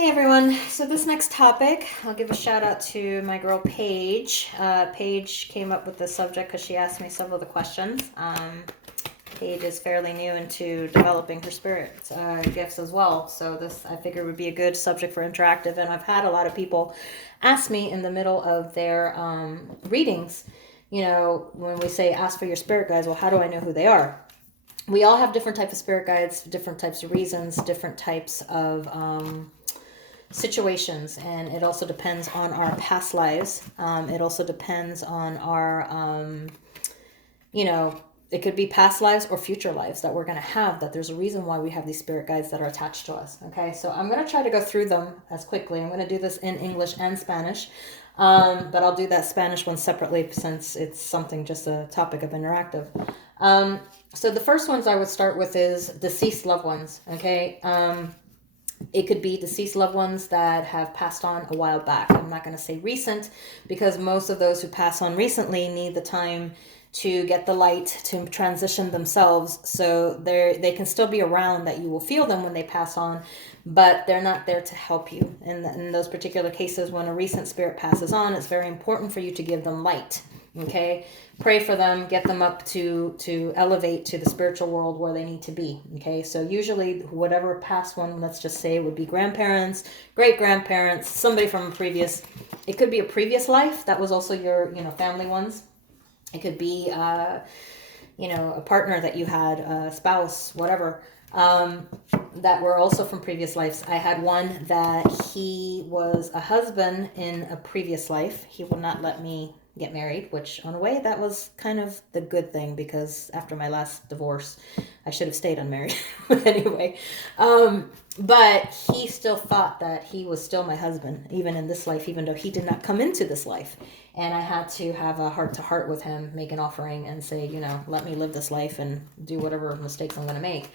Hey everyone. So this next topic, I'll give a shout out to my girl Paige. Paige came up with the subject because she asked me several of the questions. Paige is fairly new into developing her spirit gifts as well. So this I figured would be a good subject for interactive. And I've had a lot of people ask me in the middle of their readings, when we say ask for your spirit guides, well, how do I know who they are? We all have different types of spirit guides, different types of reasons, different types of situations, and it also depends on our past lives. It also depends on our you know it could be past lives or future lives that we're going to have, that there's a reason why we have these spirit guides that are attached to us. Okay, so I'm going to try to go through them as quickly. I'm going to do this in English and Spanish, but I'll do that Spanish one separately since it's something, just a topic of interactive. So the first ones I would start with is deceased loved ones. Okay, it could be deceased loved ones that have passed on a while back. I'm not going to say recent, because most of those who pass on recently need the time to get the light to transition themselves, so they can still be around, that you will feel them when they pass on, but they're not there to help you. In those particular cases, when a recent spirit passes on, it's very important for you to give them light. Okay, pray for them, get them up to elevate to the spiritual world where they need to be. Okay, so usually whatever past one, let's just say, would be grandparents, great grandparents, somebody from a previous, it could be a previous life that was also your family ones. It could be a partner that you had, a spouse, whatever, that were also from previous lives. I had one that he was a husband in a previous life. He would not let me get married, which on a way that was kind of the good thing, because after my last divorce I should have stayed unmarried. But anyway, but he still thought that he was still my husband even in this life, even though he did not come into this life. And I had to have a heart to heart with him, make an offering and say, let me live this life and do whatever mistakes I'm going to make.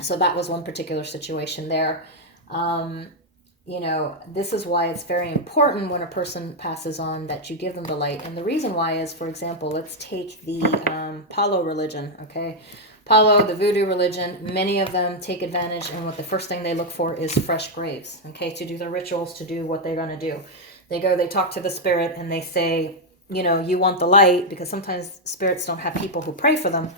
So that was one particular situation there. This is why it's very important when a person passes on that you give them the light. And the reason why is, for example, let's take the Palo religion, okay? Palo, the voodoo religion, many of them take advantage, and what the first thing they look for is fresh graves, okay, to do their rituals, to do what they're going to do. They talk to the spirit and they say, you want the light, because sometimes spirits don't have people who pray for them,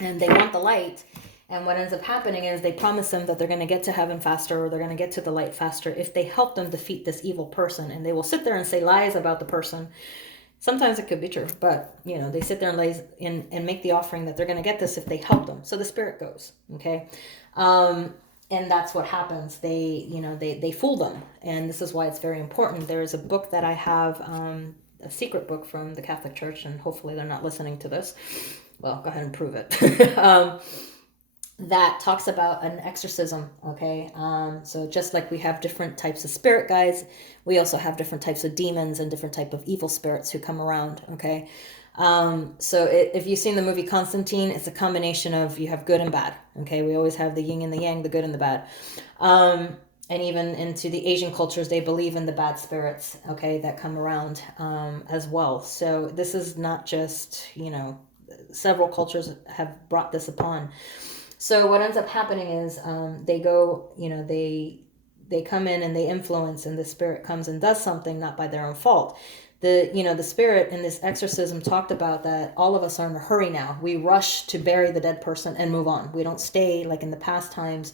and they want the light. And what ends up happening is they promise them that they're going to get to heaven faster, or they're going to get to the light faster if they help them defeat this evil person. And they will sit there and say lies about the person. Sometimes it could be true, but they sit there and make the offering that they're going to get this if they help them. So the spirit goes, okay, and that's what happens. They fool them, and this is why it's very important. There is a book that I have, a secret book from the Catholic Church, and hopefully they're not listening to this. Well, go ahead and prove it. That talks about an exorcism, okay? So just like we have different types of spirit guides, we also have different types of demons and different type of evil spirits who come around, okay? If you've seen the movie Constantine, it's a combination of, you have good and bad, okay? We always have the yin and the yang, the good and the bad. And even into the Asian cultures, they believe in the bad spirits, okay, that come around as well. So this is not just, several cultures have brought this upon. So what ends up happening is they go, they come in and they influence, and the spirit comes and does something not by their own fault. The spirit in this exorcism talked about that all of us are in a hurry now. We rush to bury the dead person and move on. We don't stay like in the past times,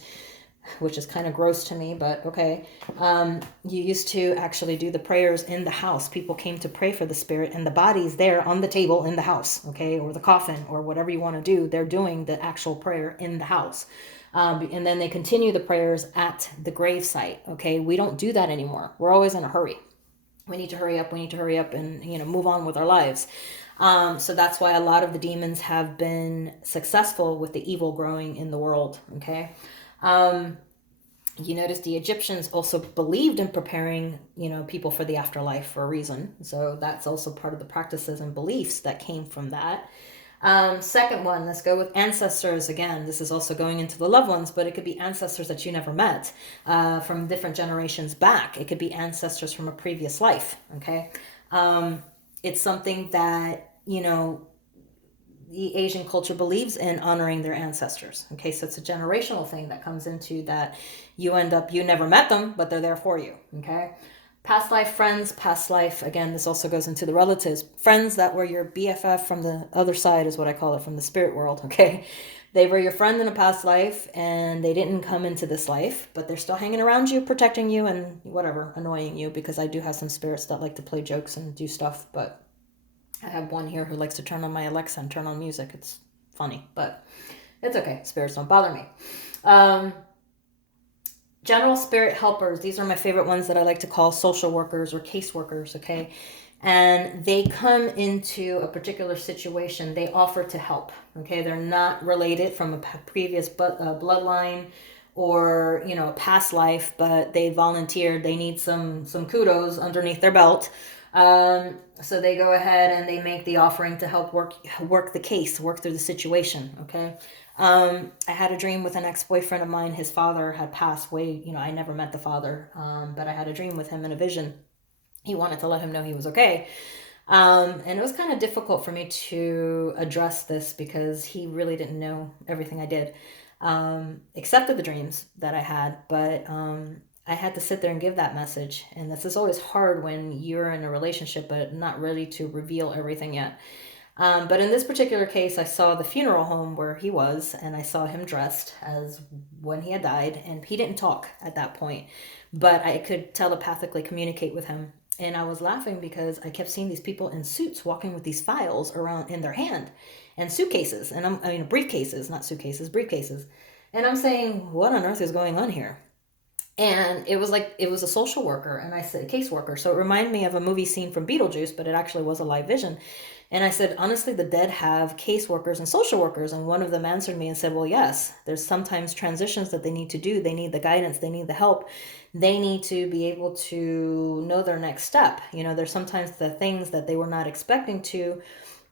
which is kind of gross to me, but okay. You used to actually do the prayers in the house. People came to pray for the spirit, and the body's there on the table in the house, okay, or the coffin, or whatever you want to do. They're doing the actual prayer in the house. And then they continue the prayers at the grave site, okay? We don't do that anymore. We're always in a hurry. We need to hurry up. We need to hurry up and, move on with our lives. So that's why a lot of the demons have been successful with the evil growing in the world, okay? You notice the Egyptians also believed in preparing, people for the afterlife for a reason. So that's also part of the practices and beliefs that came from that. Second one, let's go with ancestors. Again, this is also going into the loved ones, but it could be ancestors that you never met from different generations back. It could be ancestors from a previous life, okay? It's something that, the Asian culture believes in honoring their ancestors. Okay, so it's a generational thing that comes into that. You never met them, but they're there for you. Okay. Past life friends, past life, again, this also goes into the relatives. Friends that were your BFF from the other side is what I call it, from the spirit world, okay? They were your friend in a past life and they didn't come into this life, but they're still hanging around you, protecting you, and whatever, annoying you, because I do have some spirits that like to play jokes and do stuff, but I have one here who likes to turn on my Alexa and turn on music. It's funny, but it's okay. Spirits don't bother me. General spirit helpers, these are my favorite ones that I like to call social workers or caseworkers, okay? And they come into a particular situation, they offer to help, okay? They're not related from a previous bloodline or, a past life, but they volunteered, they need some kudos underneath their belt. So they go ahead and they make the offering to help work the case, work through the situation, okay? I had a dream with an ex-boyfriend of mine. His father had passed away. I never met the father, but I had a dream with him in a vision. He wanted to let him know he was okay. And it was kind of difficult for me to address this because he really didn't know everything I did, except for the dreams that I had. But I had to sit there and give that message. And this is always hard when you're in a relationship, but not ready to reveal everything yet. But in this particular case, I saw the funeral home where he was, and I saw him dressed as when he had died, and he didn't talk at that point, but I could telepathically communicate with him. And I was laughing because I kept seeing these people in suits walking with these files around in their hand and suitcases, and briefcases, not suitcases, briefcases. And I'm saying, what on earth is going on here? And it was a social worker, and I said caseworker. So it reminded me of a movie scene from Beetlejuice, but it actually was a live vision. And I said, honestly, the dead have caseworkers and social workers. And one of them answered me and said, well, yes, there's sometimes transitions that they need to do. They need the guidance. They need the help. They need to be able to know their next step. There's sometimes the things that they were not expecting to,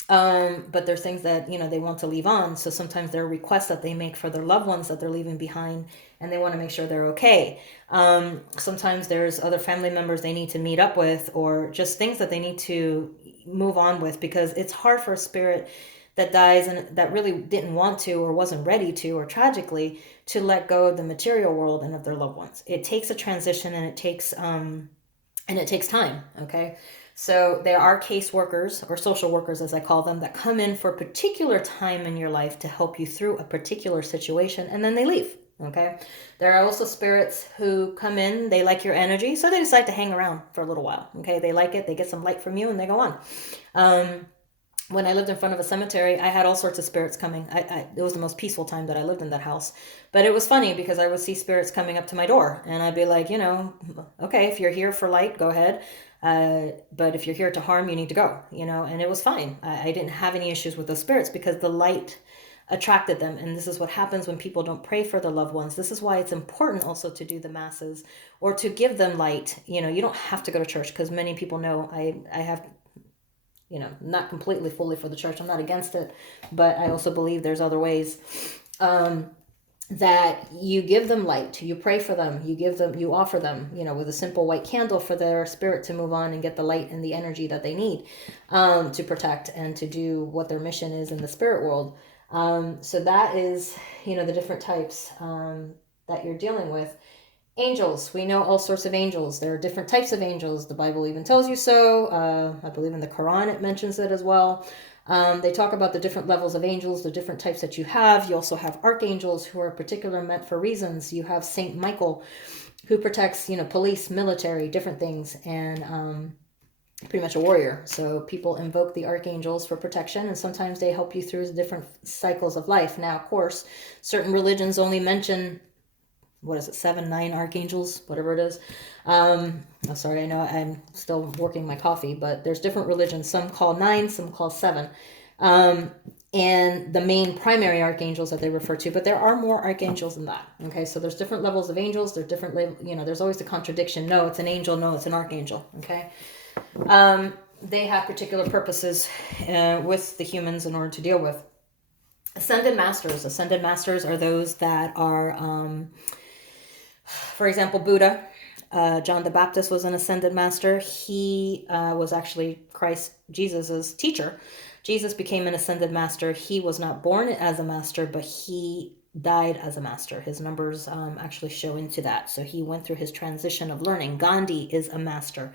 but there's things that, they want to leave on. So sometimes there are requests that they make for their loved ones that they're leaving behind, and they want to make sure they're okay. Sometimes there's other family members they need to meet up with, or just things that they need to move on with, because it's hard for a spirit that dies and that really didn't want to or wasn't ready to, or tragically, to let go of the material world and of their loved ones. It takes a transition, and it takes time, okay? So there are caseworkers, or social workers as I call them, that come in for a particular time in your life to help you through a particular situation, and then they leave. Okay. There are also spirits who come in, they like your energy, so they decide to hang around for a little while. Okay. They like it, they get some light from you, and they go on. When I lived in front of a cemetery, I had all sorts of spirits coming. It was the most peaceful time that I lived in that house. But it was funny because I would see spirits coming up to my door, and I'd be like, okay, if you're here for light, go ahead. But if you're here to harm, you need to go, and it was fine. I didn't have any issues with those spirits because the light attracted them. And this is what happens when people don't pray for their loved ones. This is why it's important also to do the masses or to give them light. You don't have to go to church, because many people know I have, not completely fully for the church. I'm not against it, but I also believe there's other ways. That you give them light, you pray for them, you offer them, with a simple white candle for their spirit to move on and get the light and the energy that they need to protect and to do what their mission is in the spirit world. So that is, the different types that you're dealing with. Angels, we know all sorts of angels. There are different types of angels. The Bible even tells you so. I believe in the Quran it mentions it as well. They talk about the different levels of angels, the different types that you have. You also have archangels who are particular meant for reasons. You have Saint Michael, who protects, police, military, different things, and pretty much a warrior. So people invoke the archangels for protection, and sometimes they help you through different cycles of life. Now, of course, certain religions only mention, 7, 9 archangels, whatever it is. I'm sorry, I know I'm still working my coffee, but there's different religions. Some call 9, some call 7. And the main primary archangels that they refer to, but there are more archangels than that. Okay, so there's different levels of angels. There's different, there's always a contradiction. No, it's an angel. No, it's an archangel. Okay. They have particular purposes with the humans in order to deal with. Ascended masters. Ascended masters are those that are, for example, Buddha. John the Baptist was an ascended master. He was actually Jesus's teacher. Jesus became an ascended master. He was not born as a master, but he died as a master. His numbers actually show into that. So he went through his transition of learning. Gandhi is a master.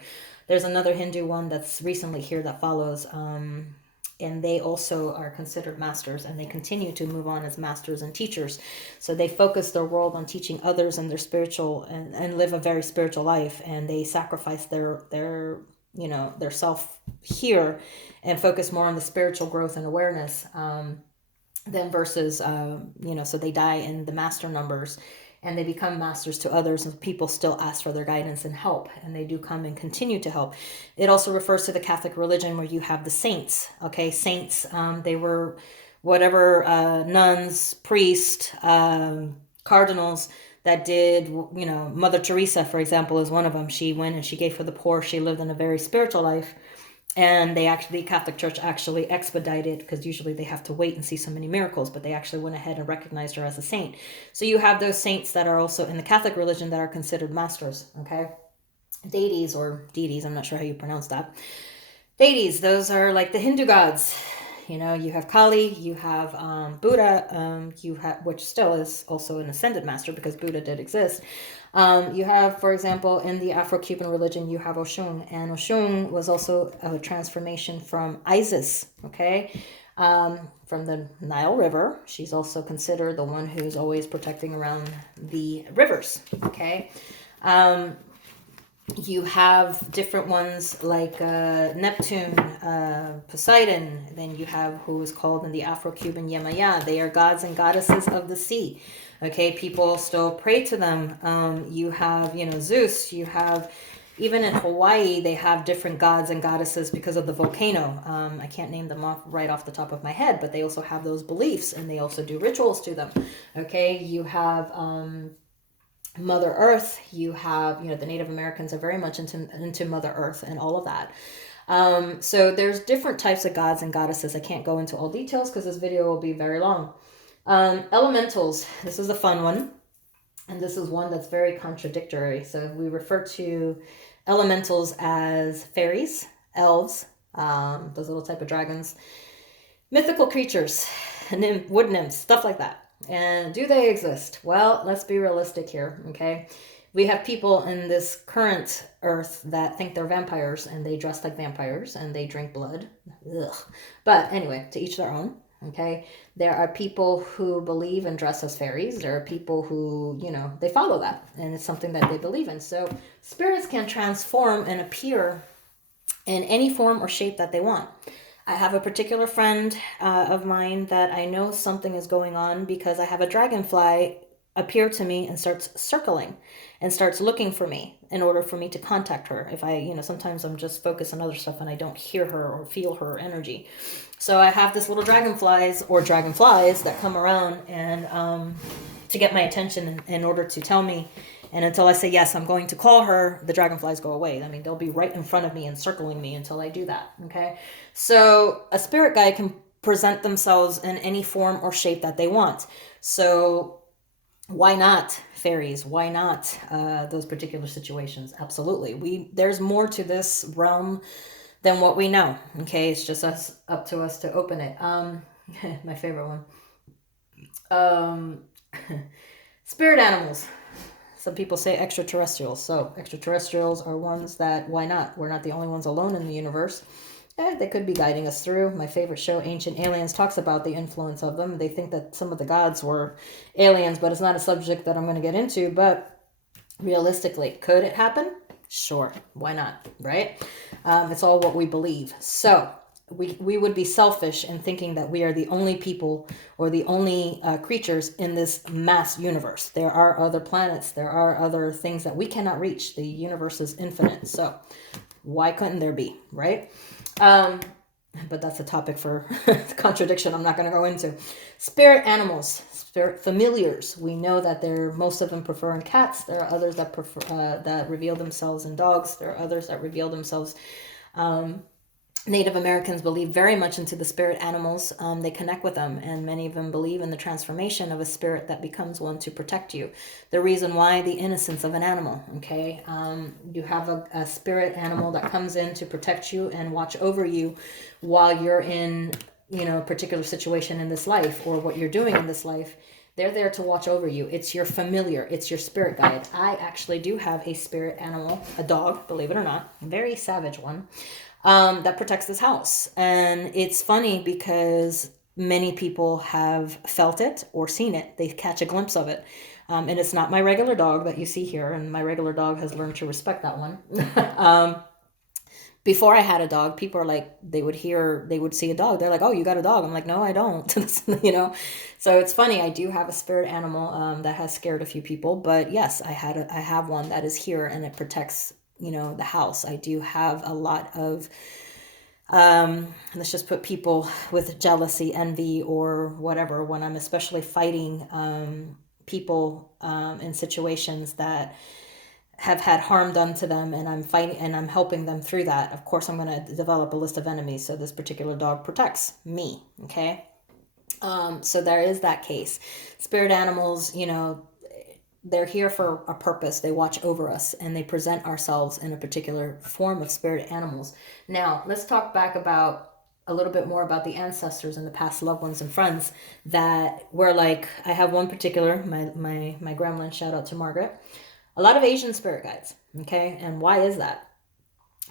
There's another Hindu one that's recently here that follows. And they also are considered masters, and they continue to move on as masters and teachers. So they focus their world on teaching others and their spiritual and live a very spiritual life, and they sacrifice their self here and focus more on the spiritual growth and awareness than versus so they die in the master numbers and they become masters to others, and people still ask for their guidance and help, and they do come and continue to help. It also refers to the Catholic religion, where you have the saints. Okay, saints, they were whatever nuns, priests, cardinals that did, Mother Teresa, for example, is one of them. She went and she gave for the poor. She lived in a very spiritual life. And the Catholic Church actually expedited, because usually they have to wait and see so many miracles, but they actually went ahead and recognized her as a saint. So you have those saints that are also in the Catholic religion that are considered masters, okay? Deities, I'm not sure how you pronounce that. Deities, those are like the Hindu gods. You have Kali, you have Buddha, which still is also an ascended master because Buddha did exist. You have, for example, in the Afro-Cuban religion, you have Oshun, and Oshun was also a transformation from Isis, okay? From the Nile River. She's also considered the one who's always protecting around the rivers, okay? You have different ones like Neptune, Poseidon. Then you have who is called in the Afro-Cuban Yemaya. They are gods and goddesses of the sea. Okay, people still pray to them. You have, Zeus. You have, even in Hawaii, they have different gods and goddesses because of the volcano. I can't name them off right off the top of my head, but they also have those beliefs, and they also do rituals to them. Okay, you have Mother Earth. You have, the Native Americans are very much into Mother Earth and all of that. So there's different types of gods and goddesses. I can't go into all details because this video will be very long. Elementals. This is a fun one. And this is one that's very contradictory. So we refer to elementals as fairies, elves, those little type of dragons, mythical creatures, wood nymphs, stuff like that. And do they exist? Well, let's be realistic here, okay? We have people in this current earth that think they're vampires, and they dress like vampires, and they drink blood. Ugh. But anyway, to each their own, okay? There are people who believe and dress as fairies. There are people who, they follow that, and it's something that they believe in. So spirits can transform and appear in any form or shape that they want. I have a particular friend of mine that I know something is going on because I have a dragonfly appear to me and starts circling and starts looking for me in order for me to contact her. If I, sometimes I'm just focused on other stuff and I don't hear her or feel her energy. So I have this little dragonflies that come around and to get my attention in order to tell me. And until I say, yes, I'm going to call her, the dragonflies go away. I mean, they'll be right in front of me and circling me until I do that, okay? So a spirit guide can present themselves in any form or shape that they want. So why not fairies? Why not those particular situations? Absolutely. There's more to this realm than what we know, okay? It's just up to us to open it. My favorite one. Spirit animals. Some people say extraterrestrials. So extraterrestrials are ones that, why not? We're not the only ones alone in the universe. They could be guiding us through. My favorite show, Ancient Aliens, talks about the influence of them. They think that some of the gods were aliens, but it's not a subject that I'm going to get into. But realistically, could it happen? Sure. Why not? Right? It's all what we believe. So we would be selfish in thinking that we are the only people or the only creatures in this mass universe. There are other planets. There are other things that we cannot reach. The universe is infinite. So why couldn't there be, right? But that's a topic for contradiction I'm not going to go into. Spirit animals, spirit familiars. We know that most of them prefer in cats. There are others that prefer that reveal themselves in dogs. There are others that reveal themselves Native Americans believe very much into the spirit animals. They connect with them, and many of them believe in the transformation of a spirit that becomes one to protect you. The reason why, the innocence of an animal. Okay, you have a spirit animal that comes in to protect you and watch over you while you're in, a particular situation in this life, or what you're doing in this life. They're there to watch over you. It's your familiar. It's your spirit guide. I actually do have a spirit animal, a dog, believe it or not, a very savage one, that protects this house. And it's funny because many people have felt it or seen it. They catch a glimpse of it. And it's not my regular dog that you see here. And my regular dog has learned to respect that one. Before I had a dog, people are like, they would see a dog. They're like, oh, you got a dog. I'm like, no, I don't. So it's funny. I do have a spirit animal that has scared a few people, but yes, I have one that is here, and it protects, the house. I do have a lot of, let's just put people with jealousy, envy, or whatever, when I'm especially fighting people in situations that have had harm done to them, and I'm fighting and I'm helping them through that. Of course, I'm going to develop a list of enemies. So this particular dog protects me. Okay. So there is that case. Spirit animals, they're here for a purpose. They watch over us, and they present ourselves in a particular form of spirit animals. Now, let's talk back about a little bit more about the ancestors and the past loved ones and friends that were like, I have one particular, my gremlin, shout out to Margaret. A lot of Asian spirit guides, okay? And why is that?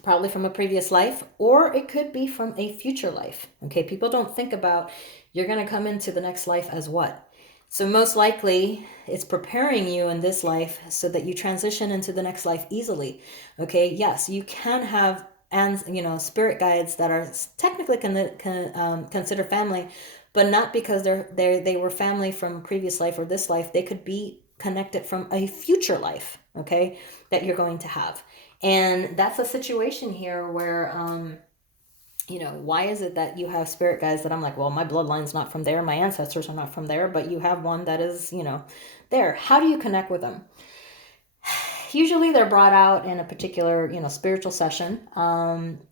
Probably from a previous life, or it could be from a future life, okay? People don't think about, you're going to come into the next life as what? So most likely it's preparing you in this life so that you transition into the next life easily, okay? Yes, you can have, and spirit guides that are technically considered family, but not because they were family from previous life or this life. They could be connected from a future life, okay, that you're going to have. And that's a situation here where, why is it that you have spirit guides that I'm like, well, my bloodline's not from there, my ancestors are not from there, but you have one that is, there. How do you connect with them? Usually they're brought out in a particular, spiritual session.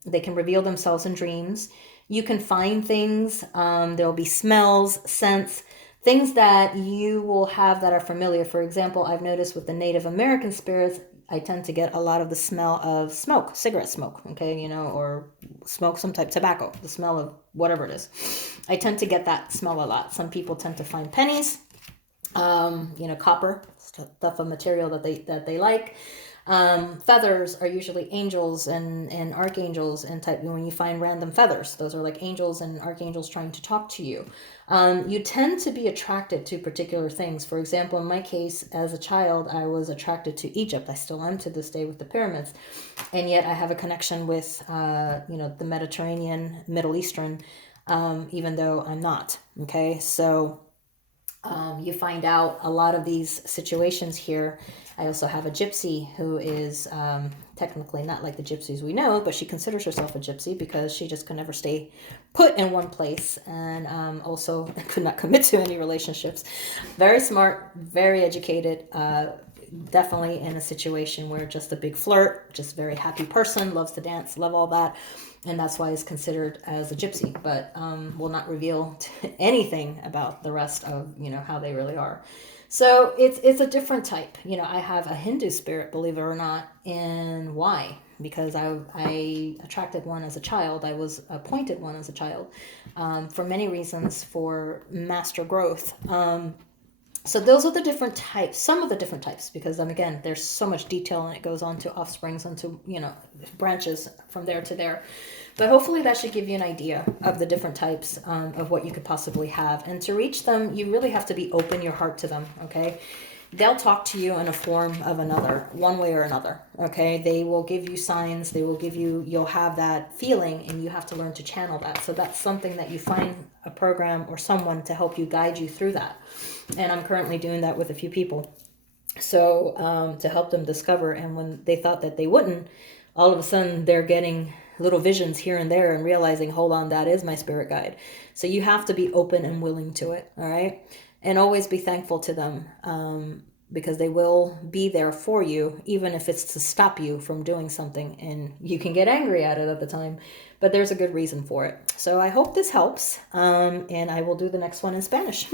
They can reveal themselves in dreams. You can find things. There'll be smells, scents, things that you will have that are familiar. For example, I've noticed with the Native American spirits, I tend to get a lot of the smell of smoke, cigarette smoke, okay, or smoke some type of tobacco, the smell of whatever it is. I tend to get that smell a lot. Some people tend to find pennies, copper, stuff of material that they like. Feathers are usually angels and archangels, and type, when you find random feathers, those are like angels and archangels trying to talk to you. You tend to be attracted to particular things. For example, in my case, as a child, I was attracted to Egypt. I still am to this day with the pyramids. And yet I have a connection with, the Mediterranean, Middle Eastern, even though I'm not. Okay. So, you find out a lot of these situations here. I also have a gypsy who is technically not like the gypsies we know, but she considers herself a gypsy because she just could never stay put in one place, and also could not commit to any relationships. Very smart, very educated, definitely in a situation where just a big flirt, just very happy person, loves to dance, love all that. And that's why it's considered as a gypsy, but will not reveal anything about the rest of, how they really are. So it's a different type. I have a Hindu spirit, believe it or not. And why? Because I attracted one as a child. I was appointed one as a child, for many reasons, for master growth. So those are the different types, some of the different types, because again, there's so much detail, and it goes on to offsprings, onto, branches from there to there. But hopefully that should give you an idea of the different types, of what you could possibly have. And to reach them, you really have to be open your heart to them, okay? They'll talk to you in a form of another, one way or another, okay? They will give you signs, you'll have that feeling, and you have to learn to channel that. So that's something that you find a program or someone to help you guide you through that. And I'm currently doing that with a few people. So to help them discover, and when they thought that they wouldn't, all of a sudden they're getting little visions here and there and realizing, hold on, that is my spirit guide. So you have to be open and willing to it, all right? And always be thankful to them, because they will be there for you, even if it's to stop you from doing something and you can get angry at it at the time. But there's a good reason for it. So I hope this helps. And I will do the next one in Spanish.